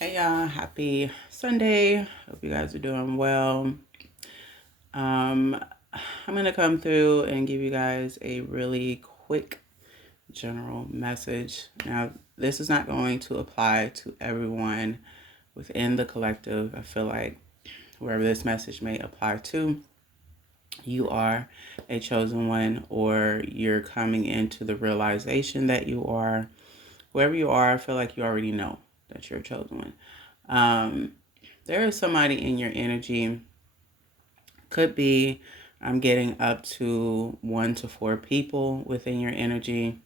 Hey y'all, happy Sunday. Hope you guys are doing well. Um, I'm gonna come through and give you guys a really quick general message. Now, this is not going to apply to everyone within the collective. I feel like whoever this message may apply to, you are a chosen one, or you're coming into the realization that you are. Whoever you are, I feel like you already know that you're a chosen one. Um, there is somebody in your energy. Could be, I'm getting up to 1 to 4 people within your energy.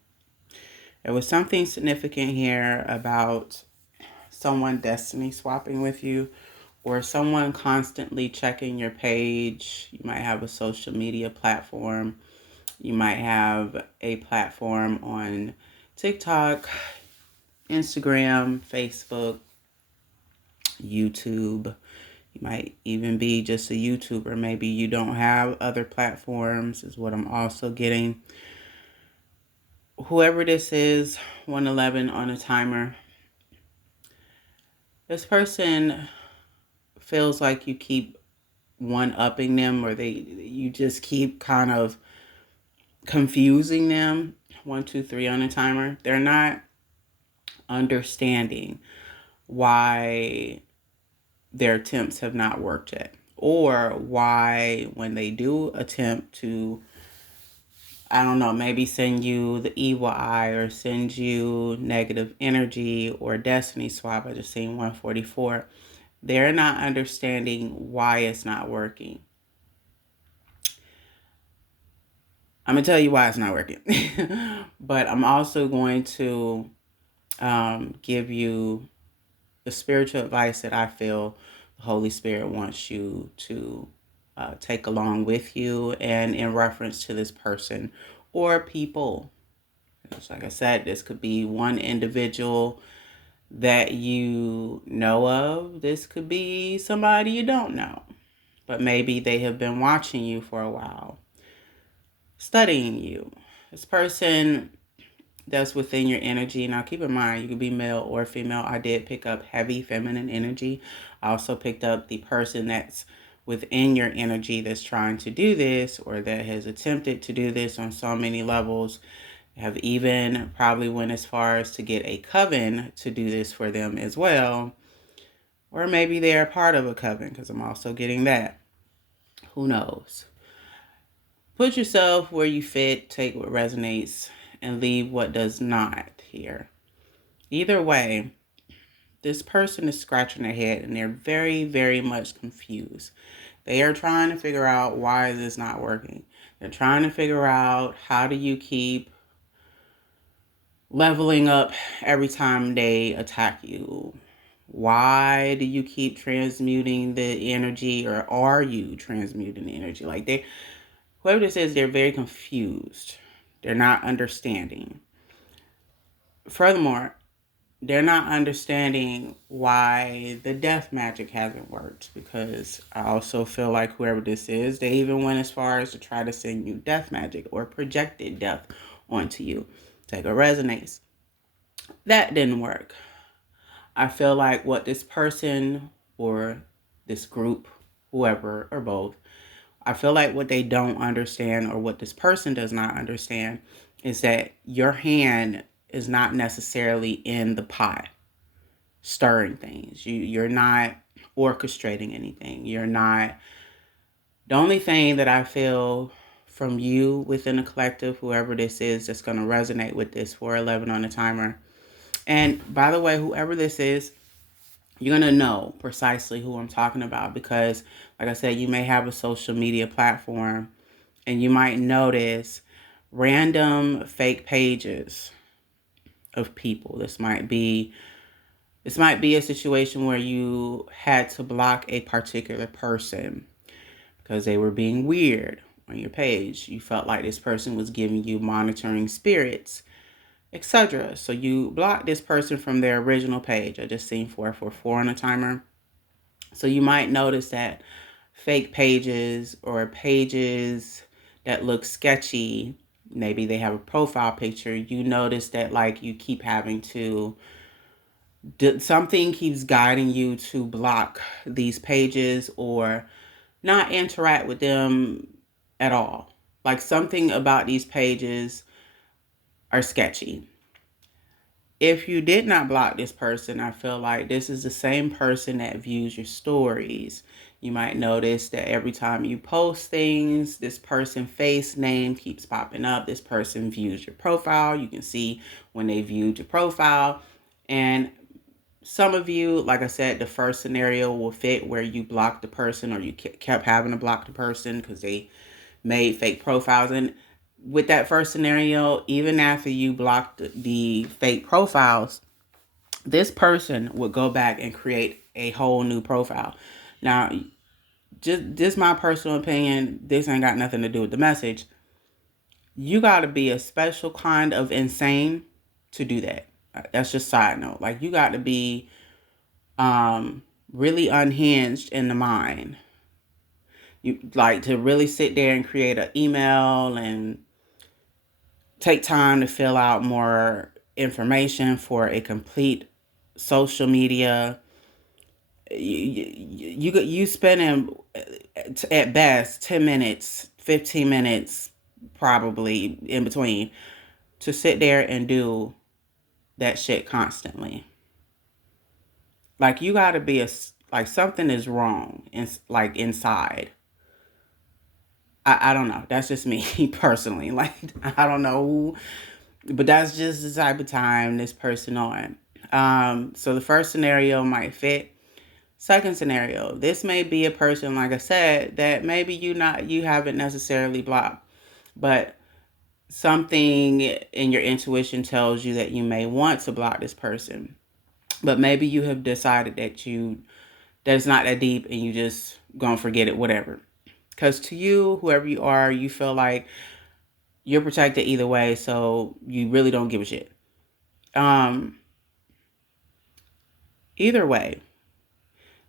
There was something significant here about someone destiny swapping with you, or someone constantly checking your page. You might have a social media platform. You might have a platform on TikTok, Instagram, Facebook, YouTube. You might even be just a YouTuber. Maybe you don't have other platforms, is what I'm also getting. Whoever this is, 111 on a timer. This person feels like you keep one-upping them, or you just keep kind of confusing them. 123 on a timer. They're not understanding why their attempts have not worked yet, or why when they do attempt to, I don't know, maybe send you the evil eye or send you negative energy or destiny swap. I just seen 144. They're not understanding why it's not working. I'm going to tell you why it's not working. But I'm also going to give you the spiritual advice that I feel the Holy Spirit wants you to take along with you, and in reference to this person or people. Just like I said, this could be one individual that you know of. This could be somebody you don't know, but maybe they have been watching you for a while, studying you. This person that's within your energy. Now, keep in mind, you could be male or female. I did pick up heavy feminine energy. I also picked up the person that's within your energy that's trying to do this, or that has attempted to do this on so many levels, have even probably went as far as to get a coven to do this for them as well. Or maybe they're a part of a coven, because I'm also getting that. Who knows? Put yourself where you fit, take what resonates, and leave what does not here. Either way, this person is scratching their head and they're very, very much confused. They are trying to figure out why is this not working. They're trying to figure out, how do you keep leveling up every time they attack you? Why do you keep transmuting the energy, or are you transmuting the energy? Whoever this is, they're very confused. They're not understanding. Furthermore, they're not understanding why the death magic hasn't worked, because I also feel like whoever this is, they even went as far as to try to send you death magic or projected death onto you. Take a resonance. That didn't work. I feel like what this person or this group, whoever or both, I feel like what they don't understand, or what this person does not understand, is that your hand is not necessarily in the pot stirring things. You're not orchestrating anything. You're not. The only thing that I feel from you within the collective, whoever this is that's going to resonate with this 411 on the timer. And by the way, whoever this is, you're going to know precisely who I'm talking about, because like I said, you may have a social media platform and you might notice random fake pages of people. This might be a situation where you had to block a particular person because they were being weird on your page. You felt like this person was giving you monitoring spirits, etc. So you blocked this person from their original page. I just seen 444 on a timer. So you might notice that fake pages, or pages that look sketchy, maybe they have a profile picture. You notice that, like, you keep having to Something keeps guiding you to block these pages or not interact with them at all. Like something about these pages are sketchy. If you did not block this person, I feel like this is the same person that views your stories. You might notice that every time you post things, this person's face name keeps popping up. This person views your profile. You can see when they viewed your profile. And some of you, like I said, the first scenario will fit where you blocked the person or you kept having to block the person because they made fake profiles. And with that first scenario, even after you blocked the fake profiles, this person would go back and create a whole new profile. Now, just this my personal opinion. This ain't got nothing to do with the message. You got to be a special kind of insane to do that. That's just side note. Like you got to be really unhinged in the mind. You like to really sit there and create an email and take time to fill out more information for a complete social media. You spending at best 10 minutes, 15 minutes, probably in between, to sit there and do that shit constantly. Like you got to be like something is wrong like inside. I don't know. That's just me personally. Like I don't know, but that's just the type of time this person on. So the first scenario might fit. Second scenario, this may be a person, like I said, that maybe you haven't necessarily blocked, but something in your intuition tells you that you may want to block this person. But maybe you have decided that it's not that deep and you just gonna forget it, whatever. Because to you, whoever you are, you feel like you're protected either way, so you really don't give a shit. Um, Either way,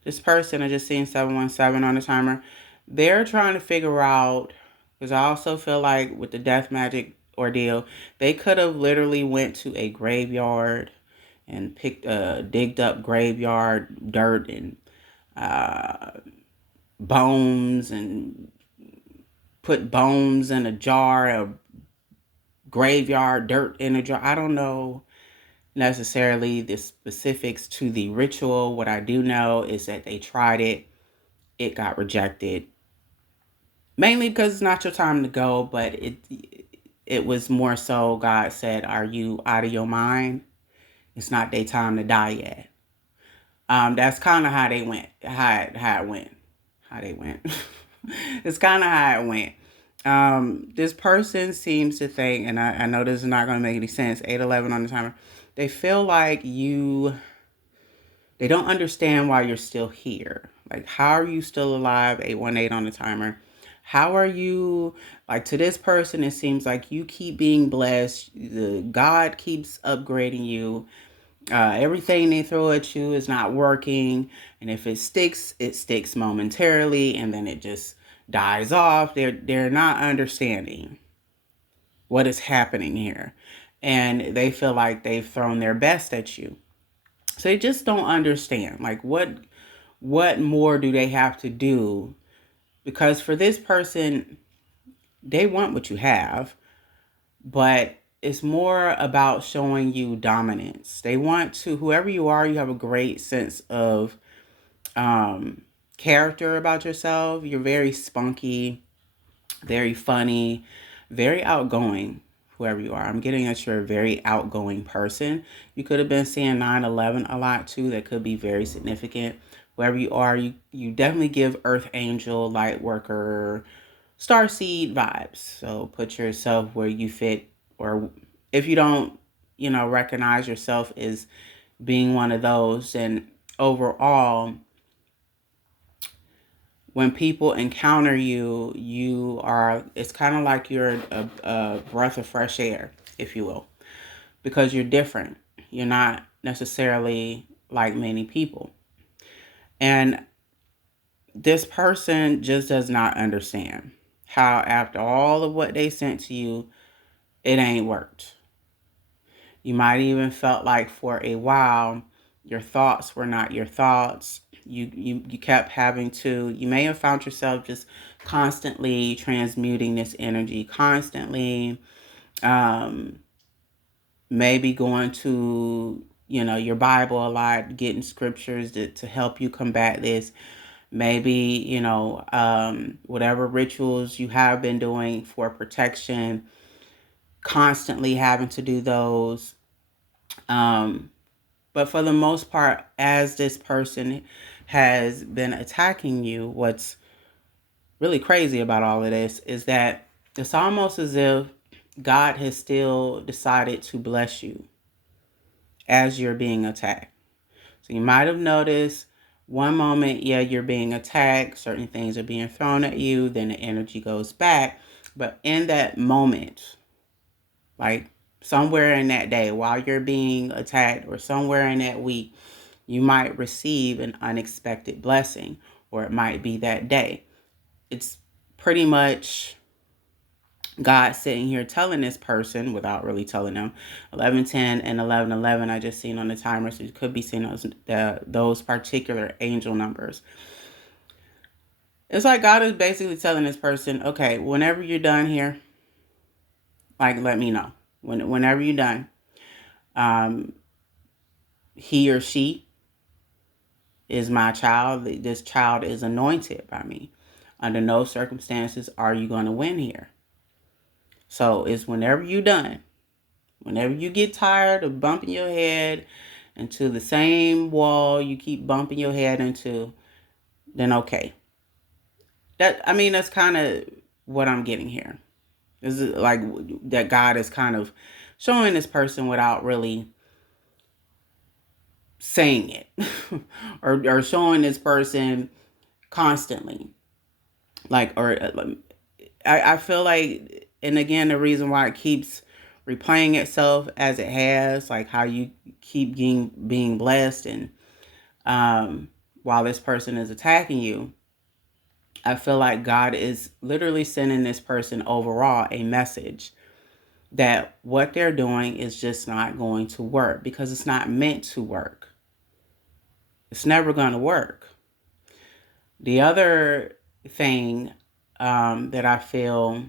this person, I just seen 717 on the timer, they're trying to figure out, because I also feel like with the death magic ordeal, they could have literally went to a graveyard and digged up graveyard dirt and uh, bones and put bones in a jar of graveyard dirt in a jar. I don't know necessarily the specifics to the ritual. What I do know is that they tried it. It got rejected. Mainly because it's not your time to go, but it was more so God said, "Are you out of your mind? It's not their time to die yet." That's kind of how they went. How it went. How they went. It's kind of how it went. This person seems to think, and I know this is not going to make any sense. 811 on the timer. They feel like they don't understand why you're still here. Like, how are you still alive? 818 on the timer. How are you, like, to this person, it seems like you keep being blessed. God keeps upgrading you. Everything they throw at you is not working. And if it sticks momentarily and then it just dies off. They're not understanding what is happening here. And they feel like they've thrown their best at you. So they just don't understand. Like what more do they have to do? Because for this person, they want what you have, but it's more about showing you dominance. They want to, whoever you are, you have a great sense of character about yourself. You're very spunky, very funny, very outgoing, whoever you are. I'm getting that you're a very outgoing person. You could have been seeing 911 a lot too. That could be very significant. Whoever you are, you definitely give Earth Angel, Light Worker, Starseed vibes. So put yourself where you fit, or if you don't, recognize yourself as being one of those, and overall, when people encounter you, it's kind of like you're a breath of fresh air, if you will, because you're different. You're not necessarily like many people. And this person just does not understand how, after all of what they sent to you, it ain't worked. You might even felt like for a while Your thoughts were not your thoughts. You kept having to, you may have found yourself just constantly transmuting this energy, constantly um, maybe going to, your Bible a lot, getting scriptures to help you combat this. Maybe, whatever rituals you have been doing for protection, constantly having to do those. Um, but for the most part, as this person has been attacking you, what's really crazy about all of this is that it's almost as if God has still decided to bless you as you're being attacked. So you might have noticed one moment, yeah, you're being attacked, certain things are being thrown at you, then the energy goes back. But in that moment, like somewhere in that day while you're being attacked or somewhere in that week, you might receive an unexpected blessing, or it might be that day. It's pretty much God sitting here telling this person without really telling them. 11:10 and 11:11 I just seen on the timer, so you could be seeing those particular angel numbers. It's like God is basically telling this person, okay, whenever you're done here, like let me know. Whenever you're done, um, he or she is my child. This child is anointed by me. Under no circumstances are you going to win here. So it's whenever you're done. Whenever you get tired of bumping your head into the same wall you keep bumping your head into, then okay. That's kind of what I'm getting here. This is like that God is kind of showing this person without really saying it or showing this person constantly. I feel like, and again, the reason why it keeps replaying itself as it has, like how you keep being blessed, and while this person is attacking you, I feel like God is literally sending this person overall a message that what they're doing is just not going to work because it's not meant to work. It's never going to work. The other thing that I feel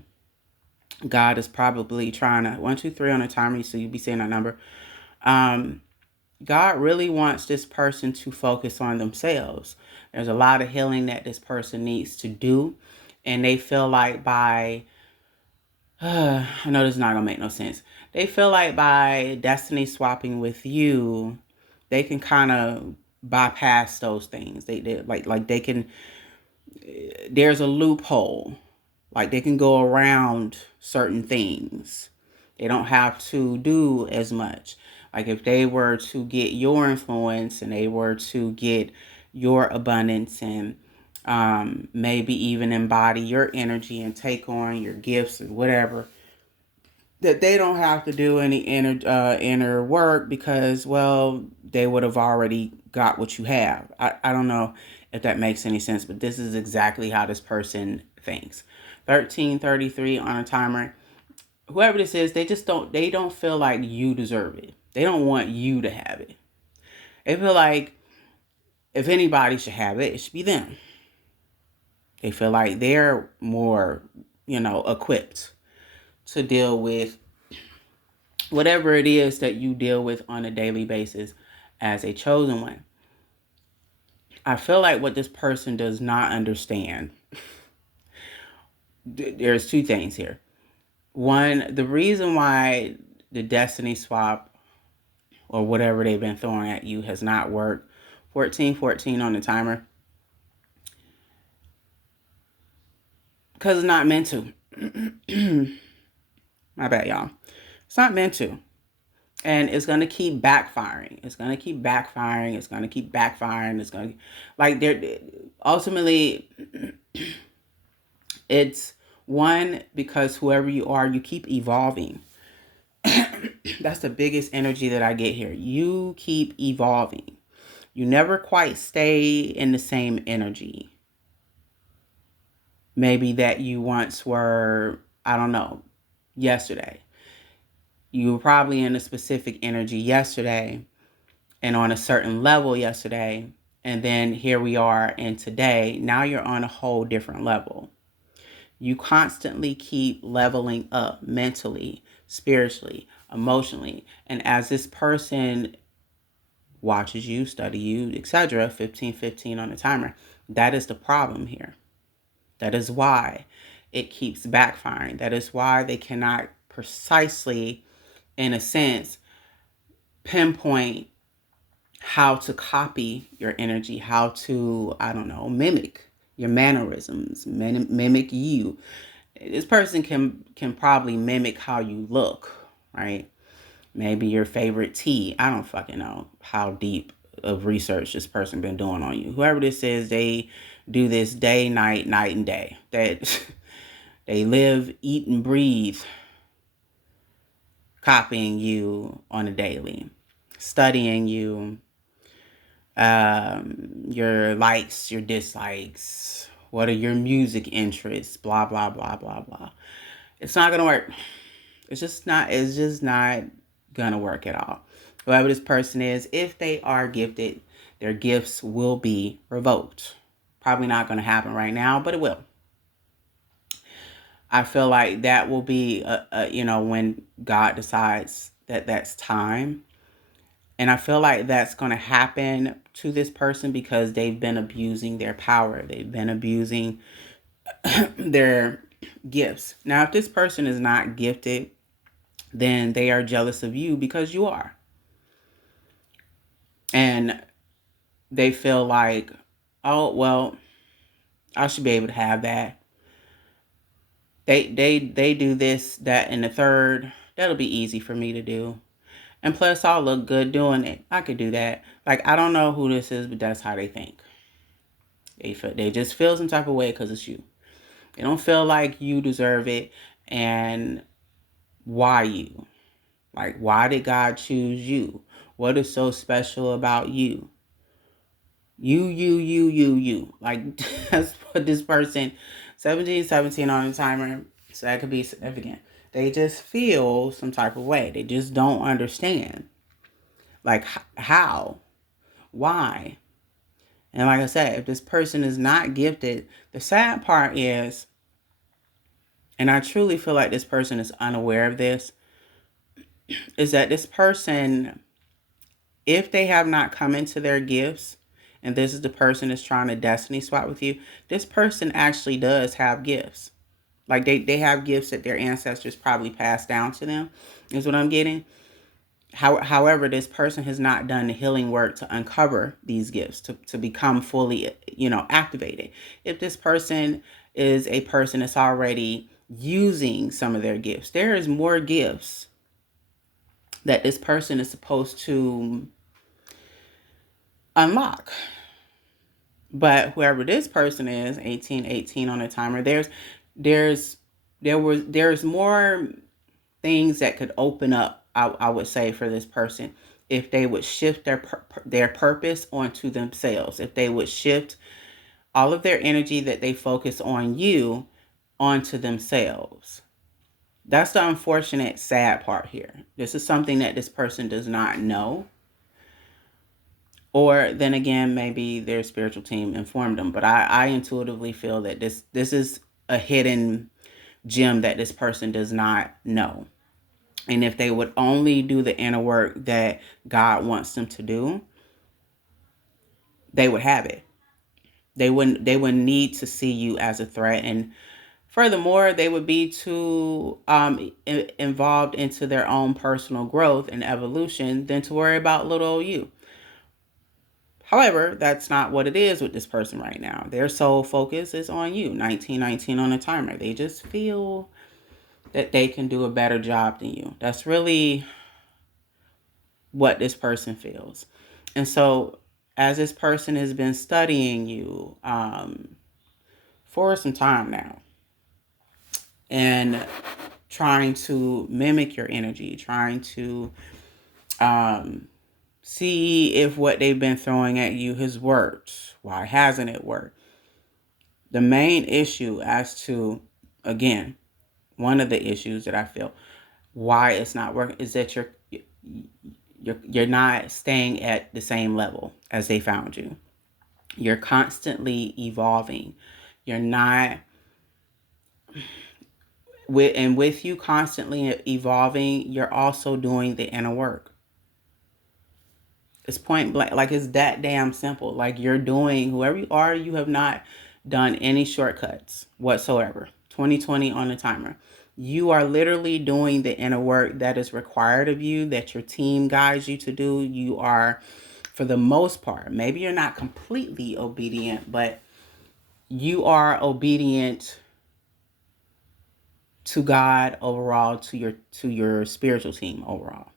God is probably trying to 1, 2, 3 on a timer, so you'll be seeing that number. God really wants this person to focus on themselves. There's a lot of healing that this person needs to do, and they feel like by I know this is not gonna make no sense. They feel like by destiny swapping with you, they can kind of bypass those things. They like they can. There's a loophole. Like they can go around certain things. They don't have to do as much. Like if they were to get your influence and they were to get your abundance and maybe even embody your energy and take on your gifts and whatever, that they don't have to do any inner work because, well, they would have already got what you have. I don't know if that makes any sense, but this is exactly how this person thinks. 13:33 on a timer. Whoever this is, they don't feel like you deserve it. They don't want you to have it. They feel like if anybody should have it, it should be them. They feel like they're more, equipped to deal with whatever it is that you deal with on a daily basis as a chosen one. I feel like what this person does not understand, there's two things here. One, the reason why the destiny swap or whatever they've been throwing at you has not worked, 14:14 on the timer, because it's not meant to. My bad, y'all. It's not meant to. And it's going to keep backfiring. It's going to keep backfiring. It's going to keep backfiring. It's going to, like, ultimately, it's one, because whoever you are, you keep evolving. That's the biggest energy that I get here. You keep evolving. You never quite stay in the same energy. Maybe that you once were, I don't know, yesterday. You were probably in a specific energy yesterday, and on a certain level yesterday, and then here we are in today. Now you're on a whole different level. You constantly keep leveling up mentally, spiritually, emotionally. And as this person watches you, study you, etc., 15:15 on the timer, that is the problem here. That is why it keeps backfiring. That is why they cannot precisely, in a sense, pinpoint how to copy your energy, how to, I don't know, mimic your mannerisms, mimic you. This person can probably mimic how you look, right? Maybe your favorite tea. I don't fucking know how deep of research this person been doing on you. Whoever this is, they do this day, night, night and day. That they live, eat, and breathe copying you on a daily, studying you, your likes, your dislikes, what are your music interests, blah, blah, blah, blah, blah. It's not going to work. It's just not going to work at all. Whoever this person is, if they are gifted, their gifts will be revoked. Probably not going to happen right now, but it will. I feel like that will be, when God decides that that's time. And I feel like that's going to happen to this person because they've been abusing their power. They've been abusing their gifts. Now, if this person is not gifted, then they are jealous of you because you are. And they feel like, oh, well, I should be able to have that. They do this, that, and the third. That'll be easy for me to do. And plus, I'll look good doing it. I could do that. Like, I don't know who this is, but that's how they think. They just feel some type of way because it's you. They don't feel like you deserve it. And why you? Like, why did God choose you? What is so special about you? You. Like, that's what this person, 17 on the timer, so that could be significant. They just feel some type of way. They just don't understand. Like, how? Why? And like I said, if this person is not gifted, the sad part is, and I truly feel like this person is unaware of this, is that this person, if they have not come into their gifts, and this is the person that's trying to destiny swap with you, this person actually does have gifts. Like they have gifts that their ancestors probably passed down to them, is what I'm getting. However, this person has not done the healing work to uncover these gifts, to become fully, activated. If this person is a person that's already using some of their gifts, there is more gifts that this person is supposed to unlock. But whoever this person is, 18 on a timer, there's more things that could open up, I would say, for this person if they would shift their purpose onto themselves. If they would shift all of their energy that they focus on you onto themselves. That's the unfortunate, sad part here. This is something that this person does not know. Or then again, maybe their spiritual team informed them. But I intuitively feel that this is a hidden gem that this person does not know. And if they would only do the inner work that God wants them to do, they would have it. They wouldn't need to see you as a threat. And furthermore, they would be too involved into their own personal growth and evolution than to worry about little old you. However, that's not what it is with this person right now. Their sole focus is on you. 19 on a timer. They just feel that they can do a better job than you. That's really what this person feels. And so as this person has been studying you for some time now and trying to mimic your energy, trying to see if what they've been throwing at you has worked. Why hasn't it worked? The main issue as to, again, one of the issues that I feel why it's not working is that You're not staying at the same level as they found you. You're constantly evolving. You're not with you constantly evolving, you're also doing the inner work. It's point blank, like it's that damn simple. Like you're doing, whoever you are, you have not done any shortcuts whatsoever. 2020 on the timer. You are literally doing the inner work that is required of you, that your team guides you to do. You are, for the most part, maybe you're not completely obedient, but you are obedient to God overall, to your spiritual team overall.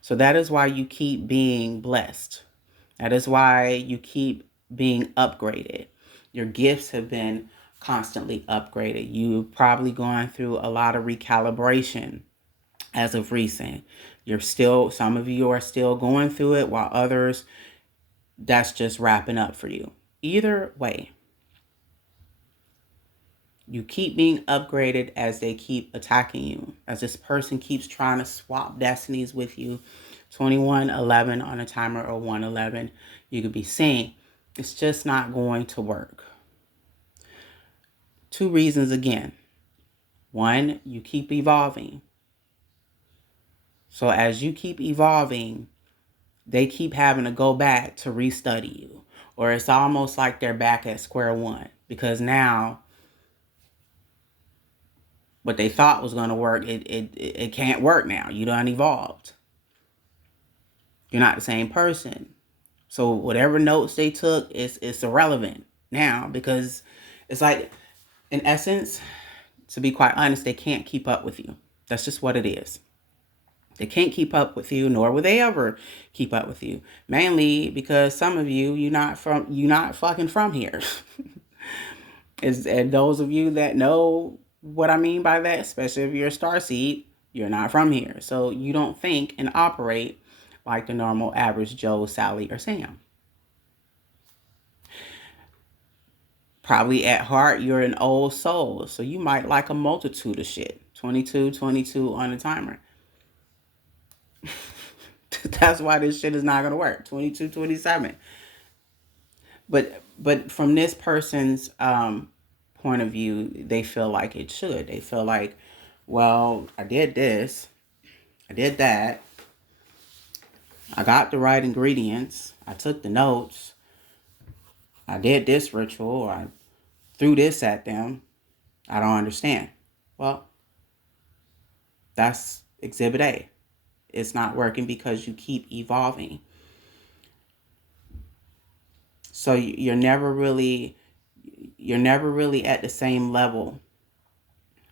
So that is why you keep being blessed. That is why you keep being upgraded. Your gifts have been constantly upgraded. You've probably gone through a lot of recalibration as of recent. Some of you are still going through it, while others, that's just wrapping up for you. Either way, you keep being upgraded as they keep attacking you, as this person keeps trying to swap destinies with you. 2111 on a timer, or 111, you could be seeing it's just not going to work. Two reasons again. One, you keep evolving. So as you keep evolving, they keep having to go back to restudy you. Or it's almost like they're back at square one, because now what they thought was going to work, it can't work now. You done evolved. You're not the same person. So whatever notes they took, it's irrelevant now, because it's like, in essence, to be quite honest, they can't keep up with you. That's just what it is. They can't keep up with you, nor will they ever keep up with you. Mainly because some of you, you're not fucking from here. And those of you that know what I mean by that, especially if you're a starseed, you're not from here. So you don't think and operate like the normal average Joe, Sally, or Sam. Probably at heart, you're an old soul. So you might like a multitude of shit. 22 on the timer. That's why this shit is not going to work. 22, 27. But from this person's point of view, they feel like it should. They feel like, well, I did this. I did that. I got the right ingredients. I took the notes. I did this ritual. I threw this at them. I don't understand. Well, that's exhibit A. It's not working because you keep evolving. So you're never really at the same level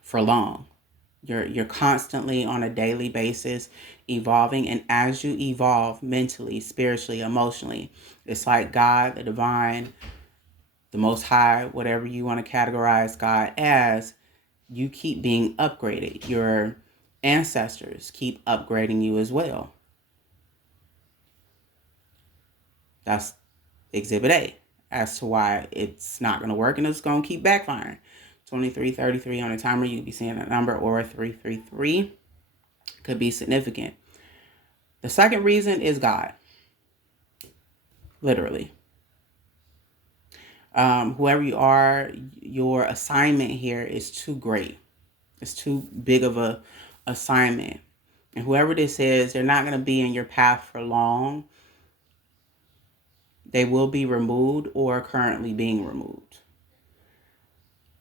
for long. You're constantly on a daily basis evolving, and as you evolve mentally, spiritually, emotionally, it's like God, the divine, the most high, whatever you want to categorize God as, you keep being upgraded. Your ancestors keep upgrading you as well. That's exhibit A as to why it's not going to work and it's going to keep backfiring. 2333 on the timer, you could be seeing a number, or 333 could be significant. The second reason is God. Literally. Whoever you are, your assignment here is too great. It's too big of a assignment. And whoever this is, they're not going to be in your path for long. They will be removed or currently being removed.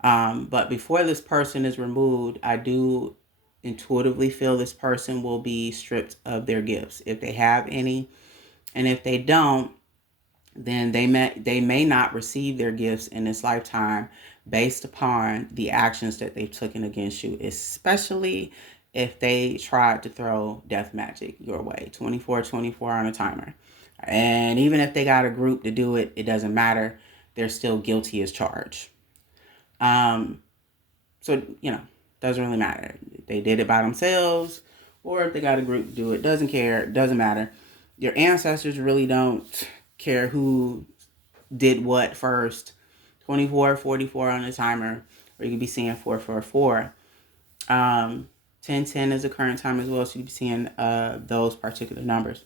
But before this person is removed, I do intuitively feel this person will be stripped of their gifts, if they have any. And if they don't, then they may not receive their gifts in this lifetime, based upon the actions that they've taken against you, especially if they tried to throw death magic your way. 24 on a timer. And even if they got a group to do it, it doesn't matter. They're still guilty as charged. So, doesn't really matter. If they did it by themselves, or if they got a group to do it, doesn't care, doesn't matter. Your ancestors really don't care who did what first. 44 on the timer, or you could be seeing 444. 1010 is the current time as well, so you'd be seeing those particular numbers.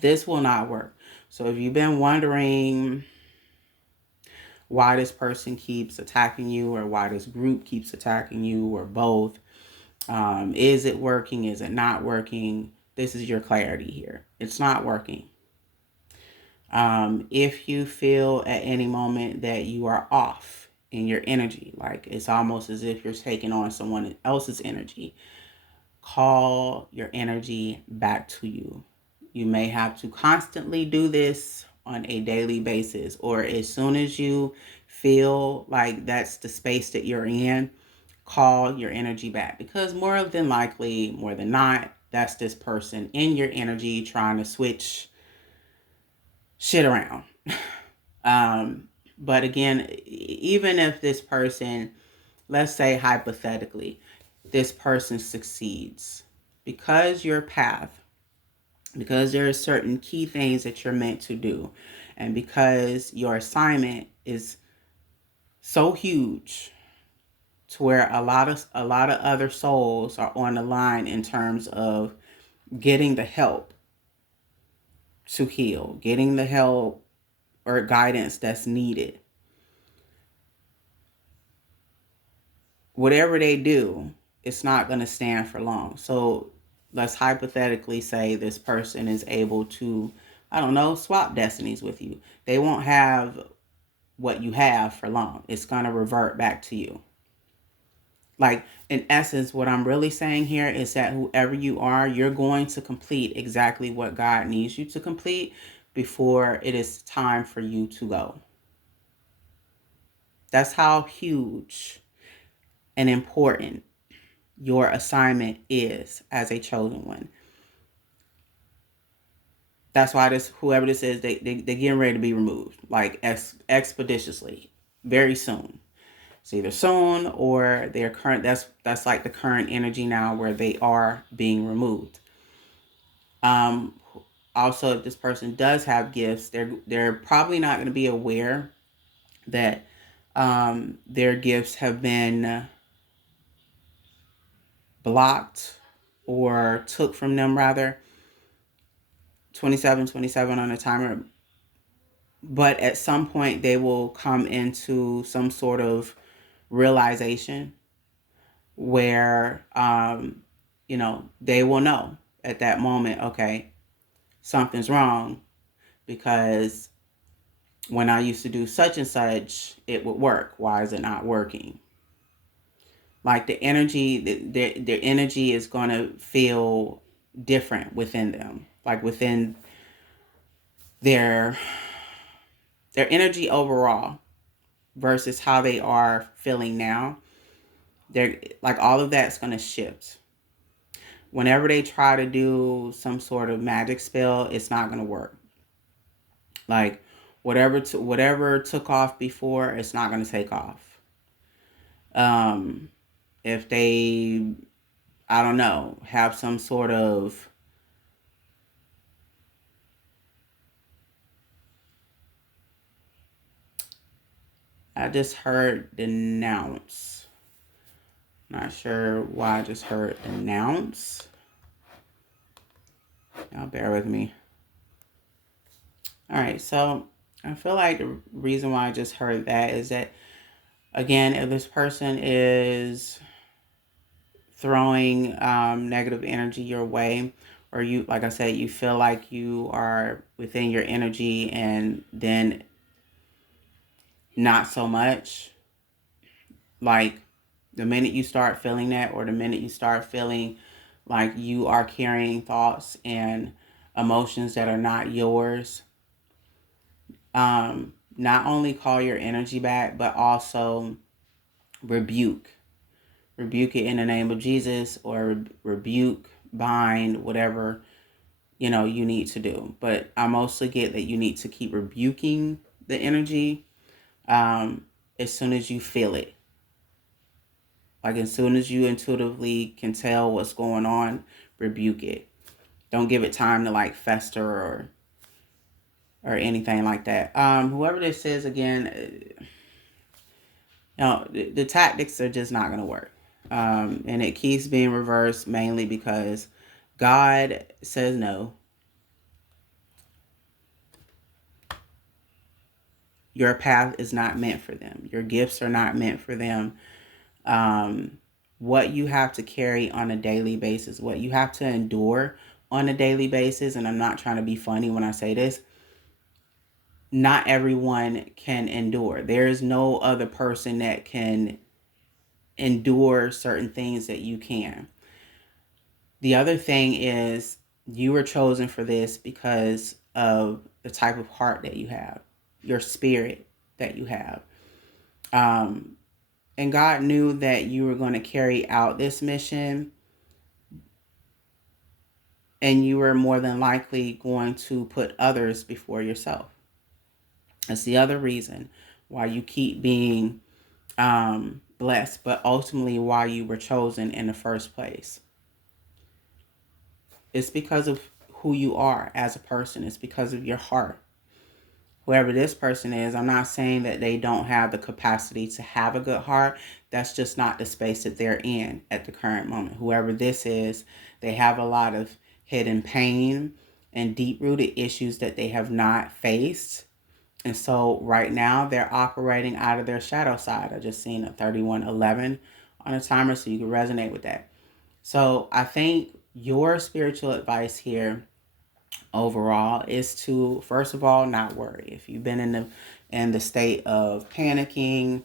This will not work. So if you've been wondering why this person keeps attacking you, or why this group keeps attacking you, or both, is it working? Is it not working? This is your clarity here. It's not working. If you feel at any moment that you are off in your energy, like it's almost as if you're taking on someone else's energy, call your energy back to you. You may have to constantly do this on a daily basis, or as soon as you feel like that's the space that you're in, call your energy back, because more than likely, more than not, that's this person in your energy trying to switch shit around. But again, even if this person, let's say hypothetically, this person succeeds, because your path, because there are certain key things that you're meant to do, and because your assignment is so huge to where a lot of other souls are on the line in terms of getting the help to heal, getting the help or guidance that's needed. Whatever they do, it's not going to stand for long. So let's hypothetically say this person is able to, I don't know, swap destinies with you. They won't have what you have for long. It's going to revert back to you. Like, in essence, what I'm really saying here is that whoever you are, you're going to complete exactly what God needs you to complete before it is time for you to go. That's how huge and important your assignment is as a chosen one. That's why whoever this is, they're getting ready to be removed, like expeditiously, very soon. It's either soon or they're current. That's like the current energy now where they are being removed. Also, if this person does have gifts, they're probably not going to be aware that their gifts have been blocked or took from them, rather. 27 on the timer. But at some point, they will come into some sort of realization where, they will know at that moment, okay, something's wrong, because when I used to do such and such, it would work. Why is it not working? Like the energy, their energy is going to feel different within them, like within their energy overall versus how they are feeling now. They're like, all of that's going to shift. Whenever they try to do some sort of magic spell, it's not going to work. Like whatever took off before, it's not going to take off. If they, I don't know, have some sort of I just heard denounce. Not sure why I just heard denounce. Y'all bear with me. All right, so I feel like the reason why I just heard that is that, again, if this person is throwing negative energy your way, or you, like I said, you feel like you are within your energy and then not so much, like the minute you start feeling that, or the minute you start feeling like you are carrying thoughts and emotions that are not yours, not only call your energy back, but also rebuke it in the name of Jesus, or rebuke, bind, whatever you need to do. But I mostly get that you need to keep rebuking the energy as soon as you feel it. Like as soon as you intuitively can tell what's going on, rebuke it. Don't give it time to like fester or anything like that. Whoever this is, again, the tactics are just not going to work. And it keeps being reversed mainly because God says no. Your path is not meant for them. Your gifts are not meant for them. What you have to carry on a daily basis, what you have to endure on a daily basis, and I'm not trying to be funny when I say this, not everyone can endure. There is no other person that can endure certain things that you can. The other thing is you were chosen for this because of the type of heart that you have, your spirit that you have. And God knew that you were going to carry out this mission, and you were more than likely going to put others before yourself. That's the other reason why you keep being blessed, but ultimately why you were chosen in the first place. It's because of who you are as a person. It's because of your heart. Whoever this person is, I'm not saying that they don't have the capacity to have a good heart. That's just not the space that they're in at the current moment. Whoever this is, they have a lot of hidden pain and deep-rooted issues that they have not faced. And so right now they're operating out of their shadow side. I just seen a 3111 on a timer, so you can resonate with that. So I think your spiritual advice here overall is to, first of all, not worry. If you've been in the state of panicking,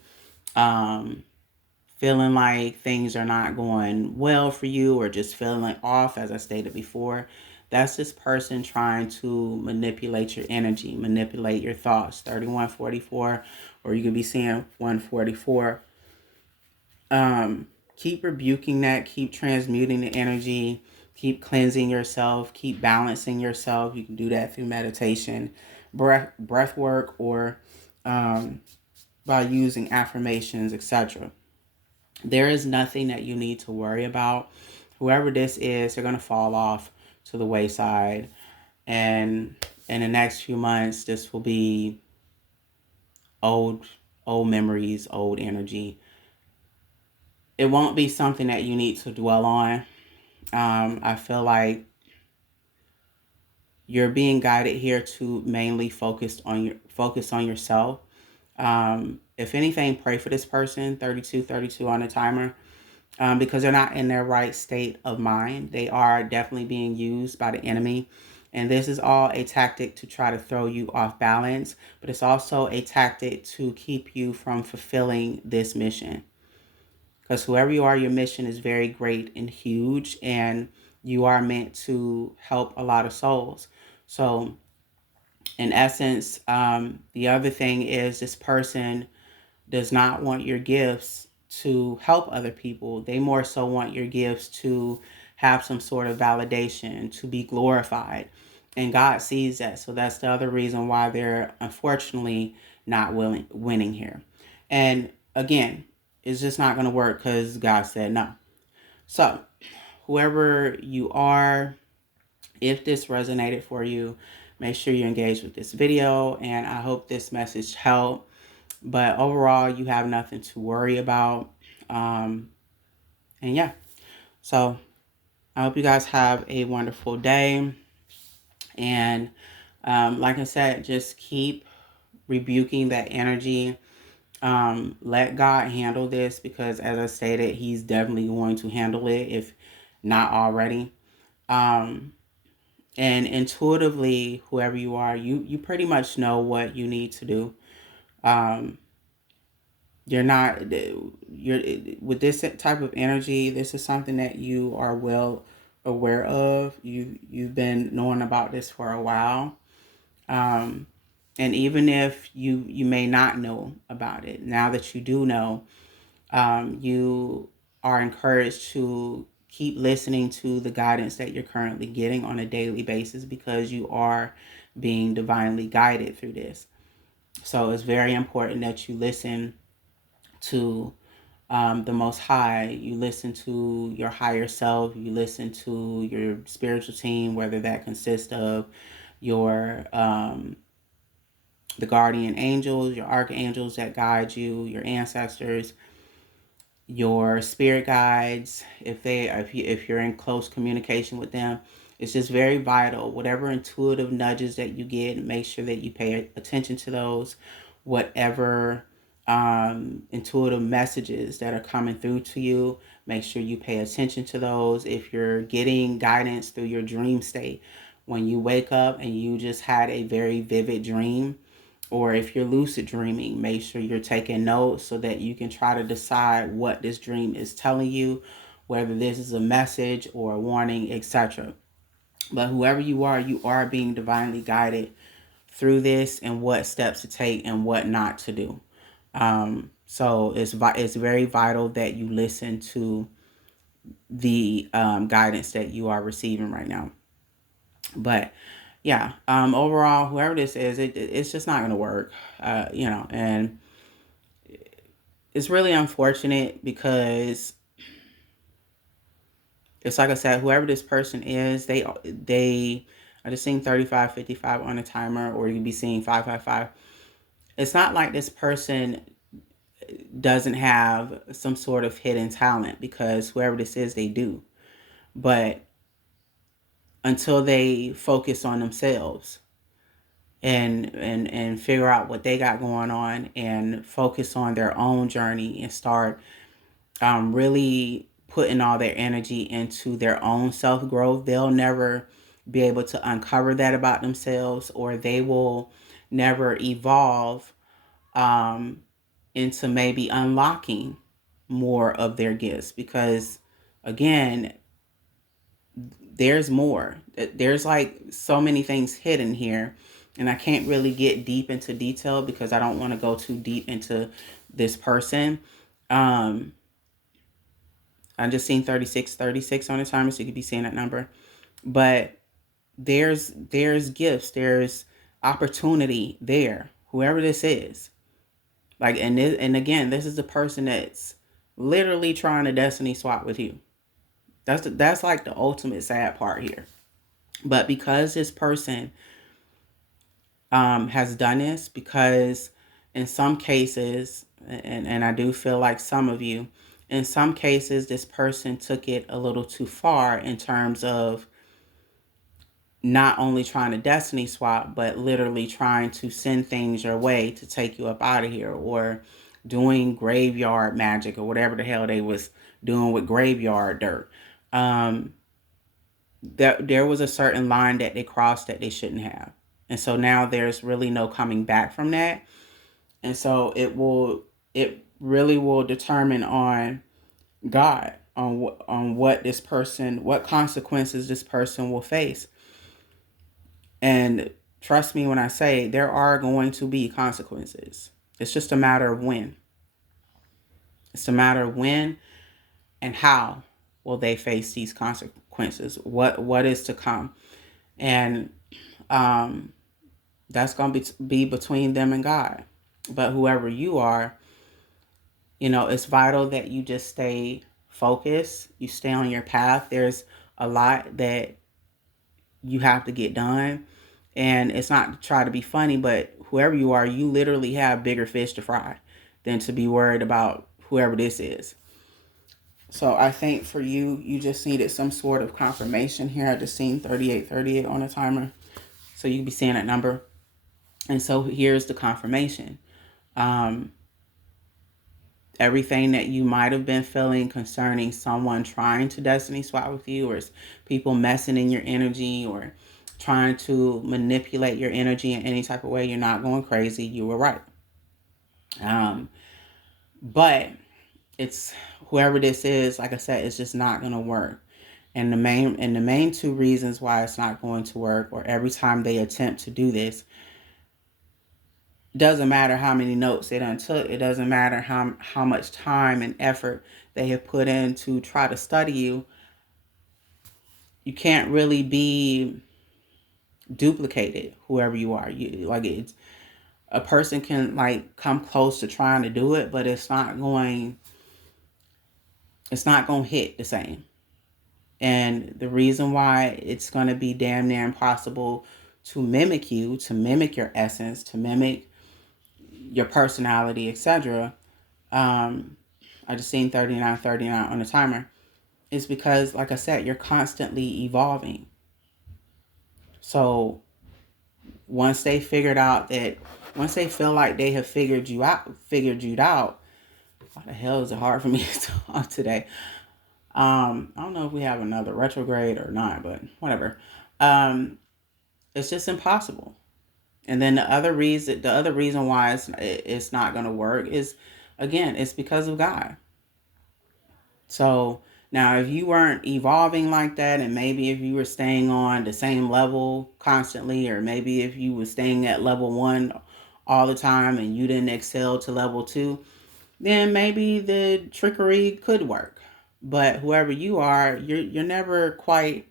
feeling like things are not going well for you, or just feeling off, as I stated before, that's this person trying to manipulate your energy, manipulate your thoughts. 3144, or you could be seeing 144. Keep rebuking that, keep transmuting the energy, keep cleansing yourself, keep balancing yourself. You can do that through meditation, breath work, or by using affirmations, etc. There is nothing that you need to worry about. Whoever this is, they're going to fall off to the wayside. And in the next few months, this will be old memories, old energy. It won't be something that you need to dwell on. I feel like you're being guided here to mainly focus on yourself. If anything, pray for this person, 3232 on the timer, because they're not in their right state of mind. They are definitely being used by the enemy. And this is all a tactic to try to throw you off balance, but it's also a tactic to keep you from fulfilling this mission. Because whoever you are, your mission is very great and huge, and you are meant to help a lot of souls. So, in essence, the other thing is this person does not want your gifts to help other people. They more so want your gifts to have some sort of validation, to be glorified. And God sees that. So that's the other reason why they're unfortunately not winning here. And again, it's just not going to work because God said no. So whoever you are, if this resonated for you, make sure you engage with this video, and I hope this message helped. But overall, you have nothing to worry about. And yeah, so I hope you guys have a wonderful day. And like I said, just keep rebuking that energy. Let God handle this, because as I stated, he's definitely going to handle it if not already. And intuitively, whoever you are, you pretty much know what you need to do. You're with this type of energy, this is something that you are well aware of. You've been knowing about this for a while. And even if you may not know about it, now that you do know, you are encouraged to keep listening to the guidance that you're currently getting on a daily basis, because you are being divinely guided through this. So it's very important that you listen to the Most High. You listen to your higher self. You listen to your spiritual team, whether that consists of your the guardian angels, your archangels that guide you, your ancestors, your spirit guides. If you're in close communication with them, it's just very vital. Whatever intuitive nudges that you get, make sure that you pay attention to those. whatever intuitive messages that are coming through to you. Make sure you pay attention to those. If you're getting guidance through your dream state, when you wake up and you just had a very vivid dream, or if you're lucid dreaming, make sure you're taking notes so that you can try to decide what this dream is telling you, whether this is a message or a warning, etc. But whoever you are being divinely guided through this and what steps to take and what not to do. So it's very vital that you listen to the guidance that you are receiving right now. But yeah, overall, whoever this is, it's just not going to work, and it's really unfortunate because it's like I said, whoever this person is, they I just seeing 3555 on a timer, or you can be seeing 555. It's not like this person doesn't have some sort of hidden talent, because whoever this is, they do. But until they focus on themselves and figure out what they got going on and focus on their own journey and start really putting all their energy into their own self-growth, they'll never be able to uncover that about themselves, or they will never evolve into maybe unlocking more of their gifts. Because again, there's more. There's like so many things hidden here, and I can't really get deep into detail because I don't want to go too deep into this person. I'm just seeing 3636 on the timer, so you could be seeing that number. But there's gifts, there's opportunity there, whoever this is. Like, and again, this is the person that's literally trying to destiny swap with you. That's like the ultimate sad part here. But because this person has done this, because in some cases, and I do feel like some of you, in some cases, this person took it a little too far in terms of not only trying to destiny swap, but literally trying to send things your way to take you up out of here, or doing graveyard magic, or whatever the hell they was doing with graveyard dirt. There was a certain line that they crossed that they shouldn't have. And so now there's really no coming back from that. And so it really will determine on God, on what this person, what consequences this person will face. And trust me when I say there are going to be consequences. It's just a matter of when. It's a matter of when and how will they face these consequences. What is to come. And that's going to be between them and God. But whoever you are, it's vital that you just stay focused. You stay on your path. There's a lot that you have to get done. And it's not to try to be funny, but whoever you are, you literally have bigger fish to fry than to be worried about whoever this is. So I think for you, you just needed some sort of confirmation here. I just seen 3838 on the timer. So you can be seeing that number. And so here's the confirmation. Everything that you might have been feeling concerning someone trying to destiny swap with you, or people messing in your energy, or trying to manipulate your energy in any type of way, you're not going crazy. You were right. But it's whoever this is, like I said, it's just not going to work. And the main two reasons why it's not going to work, or every time they attempt to do this, it doesn't matter how many notes they done took. It doesn't matter how much time and effort they have put in to try to study you. You can't really be duplicated, whoever you are. It's a person can like come close to trying to do it, but it's not going to hit the same. And the reason why it's going to be damn near impossible to mimic you, to mimic your essence, to mimic your personality, etc. I just seen 3939 on the timer. Is because, like I said, you're constantly evolving. So once they figured out that once they feel like they have figured you out. Why the hell is it hard for me to talk today? I don't know if we have another retrograde or not, but whatever. Um, it's just impossible. And then the other reason why it's not going to work is, again, it's because of God. So now, if you weren't evolving like that, and maybe if you were staying on the same level constantly, or maybe if you were staying at level one all the time and you didn't excel to level two, then maybe the trickery could work. But whoever you are, you're never quite.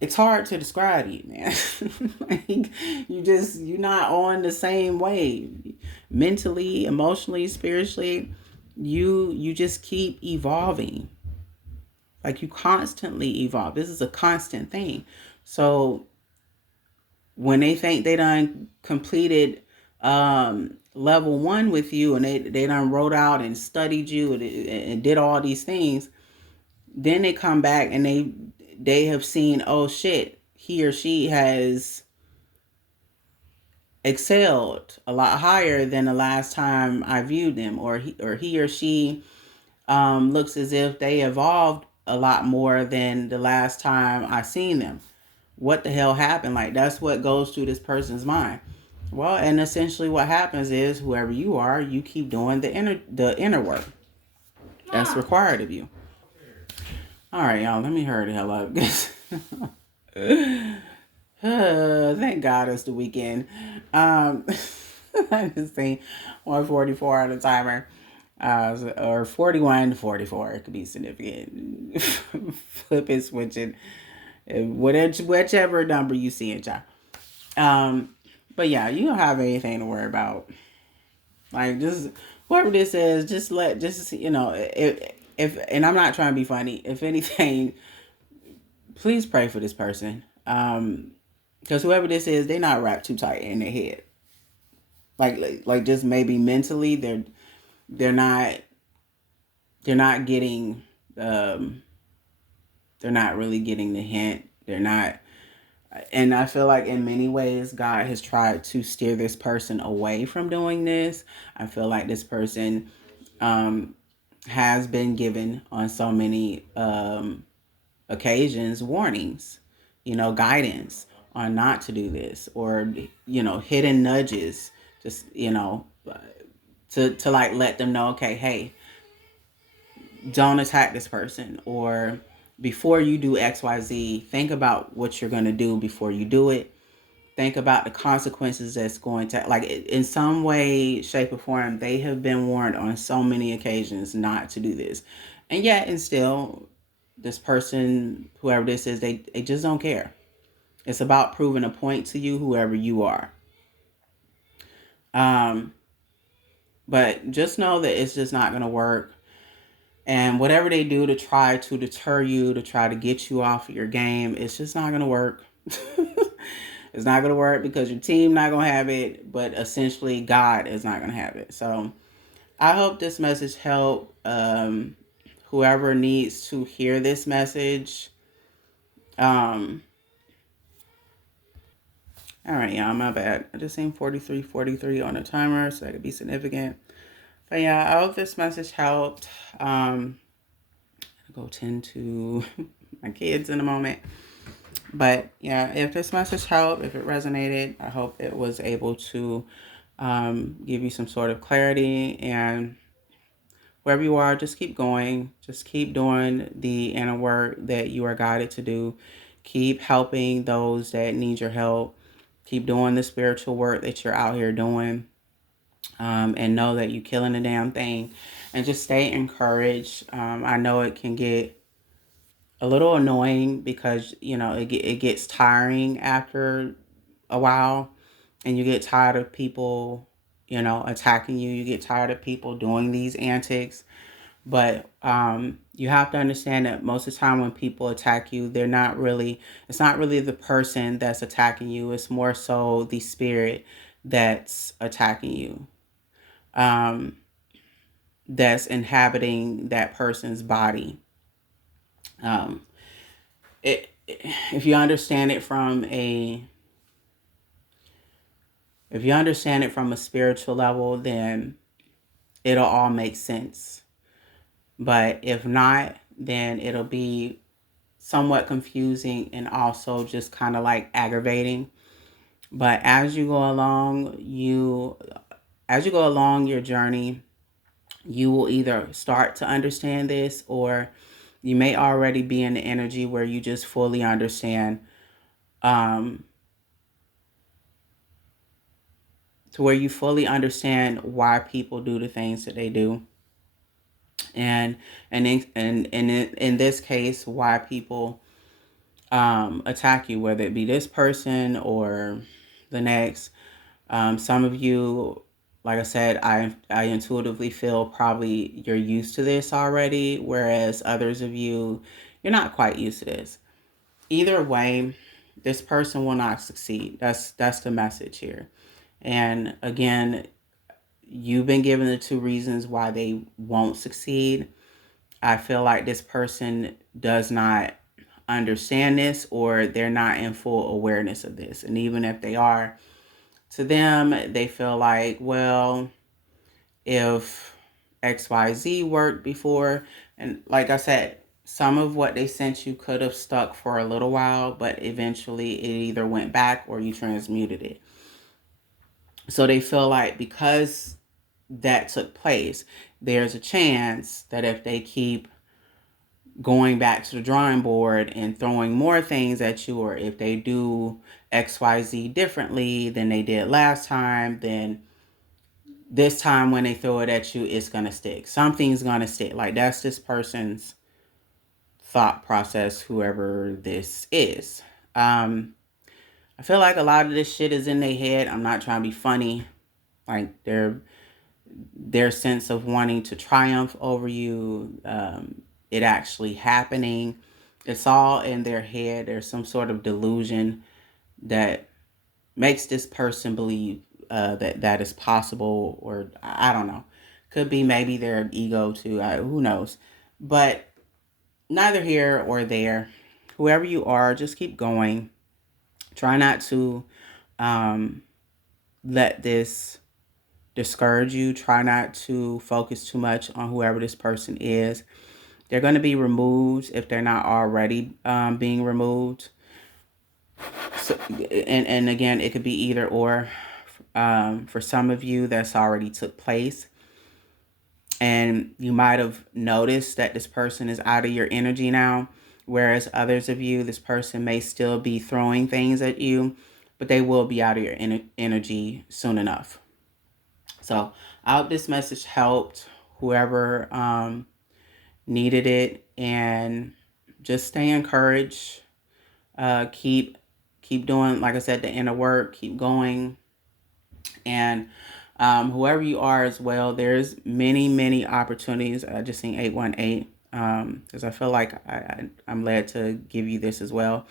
It's hard to describe you, man. Like, you're not on the same wave, mentally, emotionally, spiritually. You just keep evolving. Like, you constantly evolve. This is a constant thing. So when they think they done completed level one with you, and they done wrote out and studied you and did all these things, then they come back and they have seen, oh shit, he or she has excelled a lot higher than the last time I viewed them, or he or she looks as if they evolved a lot more than the last time I seen them. What the hell happened? Like, that's what goes through this person's mind. Well, and essentially what happens is, whoever you are, you keep doing the inner work that's required of you. All right, y'all, let me hurry the hell up. Thank God it's the weekend. I just think 144 on the timer. Or 41 to 44. It could be significant. Flip it, switch it. Whichever number you see it, y'all. But yeah, you don't have anything to worry about. Like, just whoever this is, just if and I'm not trying to be funny. If anything, please pray for this person. Because whoever this is, they're not wrapped too tight in their head. Like just maybe mentally, they're not they're not getting they're not really getting the hint. They're not. And I feel like in many ways, God has tried to steer this person away from doing this. I feel like this person has been given on so many occasions warnings, guidance on not to do this, or hidden nudges, just to like let them know, okay, hey, don't attack this person, or before you do XYZ, think about what you're going to do before you do it. Think about the consequences that's going to, like, in some way, shape, or form, they have been warned on so many occasions not to do this. And yet, and still, this person, whoever this is, they just don't care. It's about proving a point to you, whoever you are. But just know that it's just not going to work. And whatever they do to try to deter you, to try to get you off of your game, it's just not going to work. It's not going to work because your team not going to have it, but essentially God is not going to have it. So I hope this message helped whoever needs to hear this message. All right, y'all, my bad. I just seen 43 on the timer, so that could be significant. But yeah, I hope this message helped. I'll go tend to my kids in a moment. But yeah, if this message helped, if it resonated, I hope it was able to give you some sort of clarity. And wherever you are, just keep going. Just keep doing the inner work that you are guided to do. Keep helping those that need your help. Keep doing the spiritual work that you're out here doing. And know that you're killing the damn thing. And just stay encouraged. I know it can get a little annoying because it gets tiring after a while, and you get tired of people attacking you. You get tired of people doing these antics. But you have to understand that most of the time when people attack you, it's not really the person that's attacking you. It's more so the spirit that's attacking you, that's inhabiting that person's body. If you understand it from a If you understand it from a spiritual level, then it'll all make sense. But if not, then it'll be somewhat confusing and also just kind of like aggravating. But as you go along, your journey, you will either start to understand this, or you may already be in the energy where you just fully understand, um, to where you fully understand why people do the things that they do, and in this case, why people attack you, whether it be this person or the next. Some of you, like I said, I intuitively feel probably you're used to this already, whereas others of you, you're not quite used to this. Either way, this person will not succeed. That's the message here. And again, you've been given the two reasons why they won't succeed. I feel like this person does not understand this, or they're not in full awareness of this. And even if they are, to them, they feel like, well, if XYZ worked before, and like I said, some of what they sent you could have stuck for a little while, but eventually it either went back or you transmuted it. So they feel like because that took place, there's a chance that if they keep going back to the drawing board and throwing more things at you, or if they do XYZ differently than they did last time, then this time when they throw it at you, it's going to stick. Something's going to stick. Like, that's this person's thought process, whoever this is. I feel like a lot of this shit is in their head. I'm not trying to be funny. Like, their sense of wanting to triumph over you, it actually happening, it's all in their head. There's some sort of delusion that makes this person believe that is possible, or I don't know. Could be maybe their ego too. Who knows? But neither here or there. Whoever you are, just keep going. Try not to um, let this discourage you. Try not to focus too much on whoever this person is. They're going to be removed if they're not already being removed. So, and again, it could be either or. For some of you, that's already took place. And you might have noticed that this person is out of your energy now. Whereas others of you, this person may still be throwing things at you, but they will be out of your energy soon enough. So I hope this message helped whoever needed it, and just stay encouraged. Keep doing, like I said, the inner work. Keep going, and whoever you are as well, there's many opportunities. I just seen 818 because I feel like I'm led to give you this as well.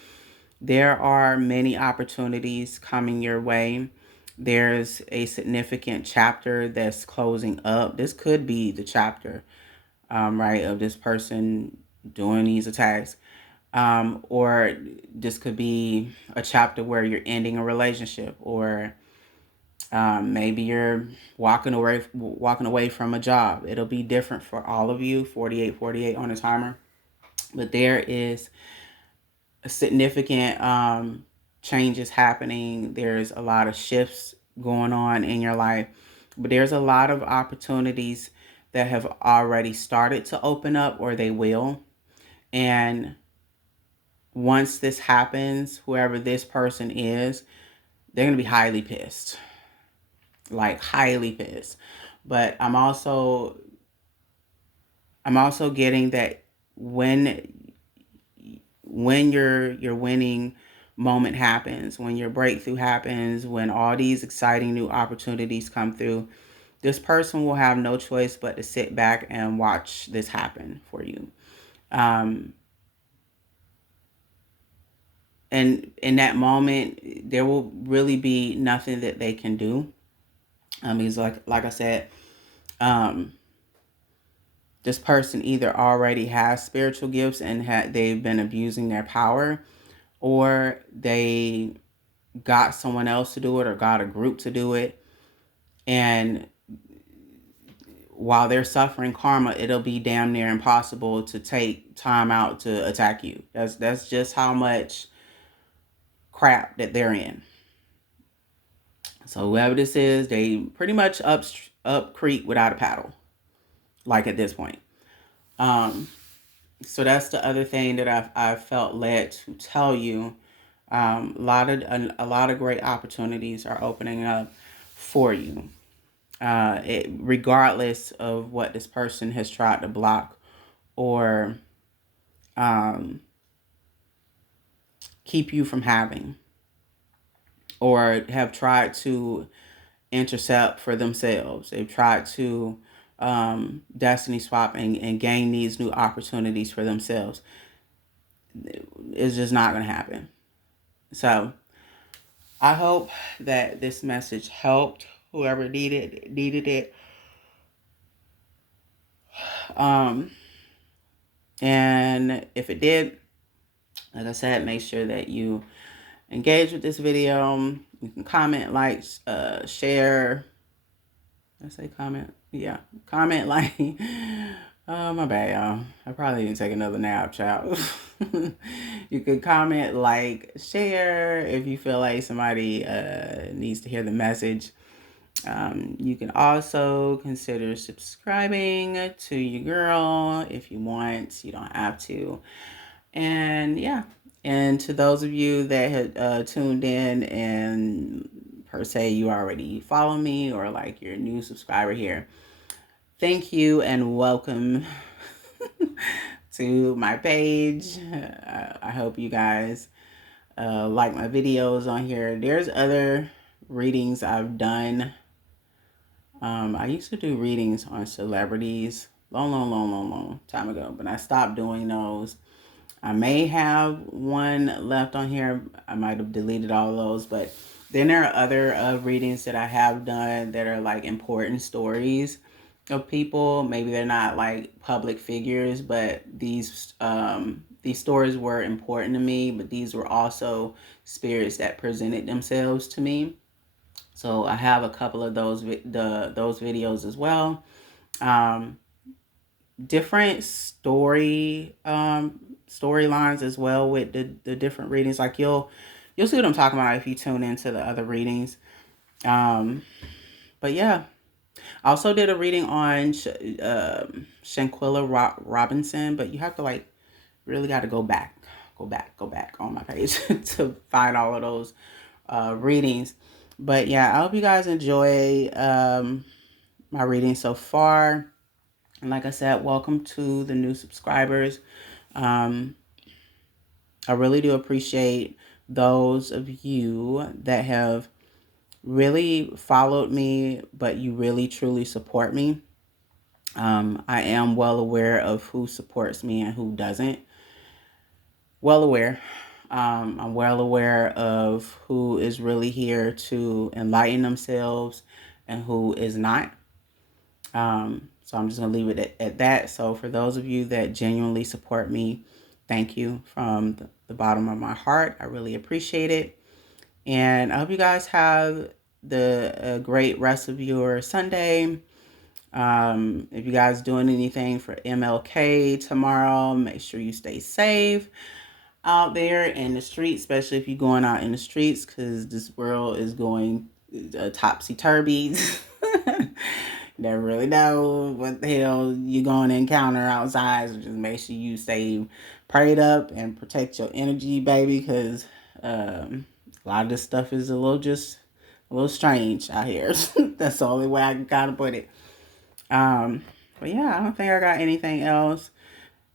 There are many opportunities coming your way. There's a significant chapter that's closing up. This could be the chapter, right, of this person doing these attacks. Or this could be a chapter where you're ending a relationship, or maybe you're walking away from a job. It'll be different for all of you. 4848 on the timer, but there is a significant changes happening. There's a lot of shifts going on in your life, but there's a lot of opportunities that have already started to open up, or they will. And once this happens, whoever this person is, they're going to be highly pissed. Like, highly pissed. But I'm also getting that when your winning moment happens, when your breakthrough happens, when all these exciting new opportunities come through, this person will have no choice but to sit back and watch this happen for you. And in that moment, there will really be nothing that they can do. Because like I said, this person either already has spiritual gifts and they've been abusing their power, or they got someone else to do it or got a group to do it. And while they're suffering karma, it'll be damn near impossible to take time out to attack you. That's just how much crap that they're in. So whoever this is, they pretty much up creek without a paddle, like at this point. So that's the other thing that I felt led to tell you. A lot of great opportunities are opening up for you, regardless of what this person has tried to block or keep you from having, or have tried to intercept for themselves. They've tried to destiny swap and gain these new opportunities for themselves. It's just not going to happen. So I hope that this message helped whoever needed it. And if it did, like I said, make sure that you engage with this video. You can comment, like, share. Did I say comment? Yeah, comment, like. Oh, my bad, y'all. I probably need to take another nap, child. You could comment, like, share if you feel like somebody needs to hear the message. You can also consider subscribing to your girl if you want. You don't have to. And yeah, and to those of you that had tuned in and per se you already follow me or like you're a new subscriber here, thank you and welcome to my page. I hope you guys like my videos on here. There's other readings I've done. I used to do readings on celebrities long time ago, but I stopped doing those. I may have one left on here. I might have deleted all those, but then there are other readings that I have done that are like important stories of people. Maybe they're not like public figures, but these stories were important to me. But these were also spirits that presented themselves to me. So I have a couple of those videos as well. Different storylines as well with the different readings. Like you'll see what I'm talking about if you tune into the other readings. But yeah, I also did a reading on Shanquilla Robinson, but you have to like really got to go back on my page to find all of those readings. But yeah, I hope you guys enjoy my reading so far. And like I said, welcome to the new subscribers. I really do appreciate those of you that have really followed me, but you really truly support me. I am well aware of who supports me and who doesn't. Well aware. I'm well aware of who is really here to enlighten themselves and who is not. So I'm just going to leave it at that. So for those of you that genuinely support me, thank you from the bottom of my heart. I really appreciate it. And I hope you guys have the great rest of your Sunday. If you guys doing anything for MLK tomorrow, make sure you stay safe out there in the streets, especially if you're going out in the streets, because this world is going topsy-turvy. Never really know what the hell you're going to encounter outside. So just make sure you stay prayed up and protect your energy, baby, because a lot of this stuff is a little strange out here. That's the only way I can kind of put it. But yeah, I don't think I got anything else.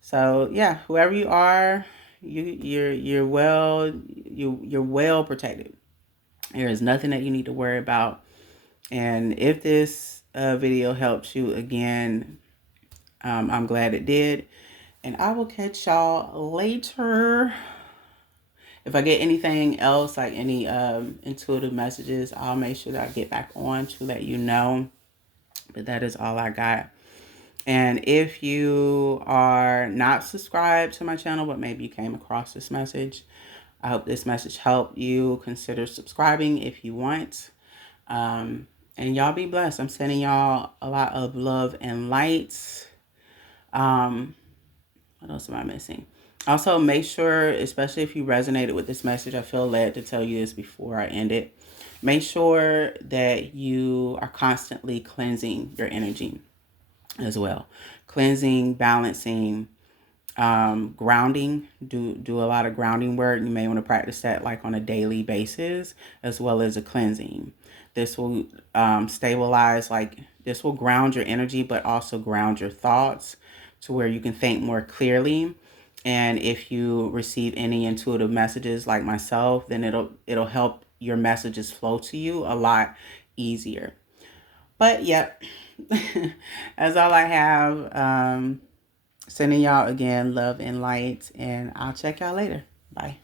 So yeah, whoever you are, you're well protected. There is nothing that you need to worry about. And if this video helps you, again, I'm glad it did. And I will catch y'all later. If I get anything else, like any intuitive messages, I'll make sure that I get back on to let you know. But that is all I got. And if you are not subscribed to my channel, but maybe you came across this message, I hope this message helped you. Consider subscribing if you want. And y'all be blessed. I'm sending y'all a lot of love and light. What else am I missing? Also, make sure, especially if you resonated with this message, I feel led to tell you this before I end it. Make sure that you are constantly cleansing your energy as well. Cleansing, balancing, grounding. Do a lot of grounding work. You may want to practice that like on a daily basis, as well as a cleansing. This will stabilize, like this will ground your energy, but also ground your thoughts to where you can think more clearly. And if you receive any intuitive messages like myself, then it'll help your messages flow to you a lot easier. But yep, that's all I have. Sending y'all again love and light, and I'll check y'all later. Bye.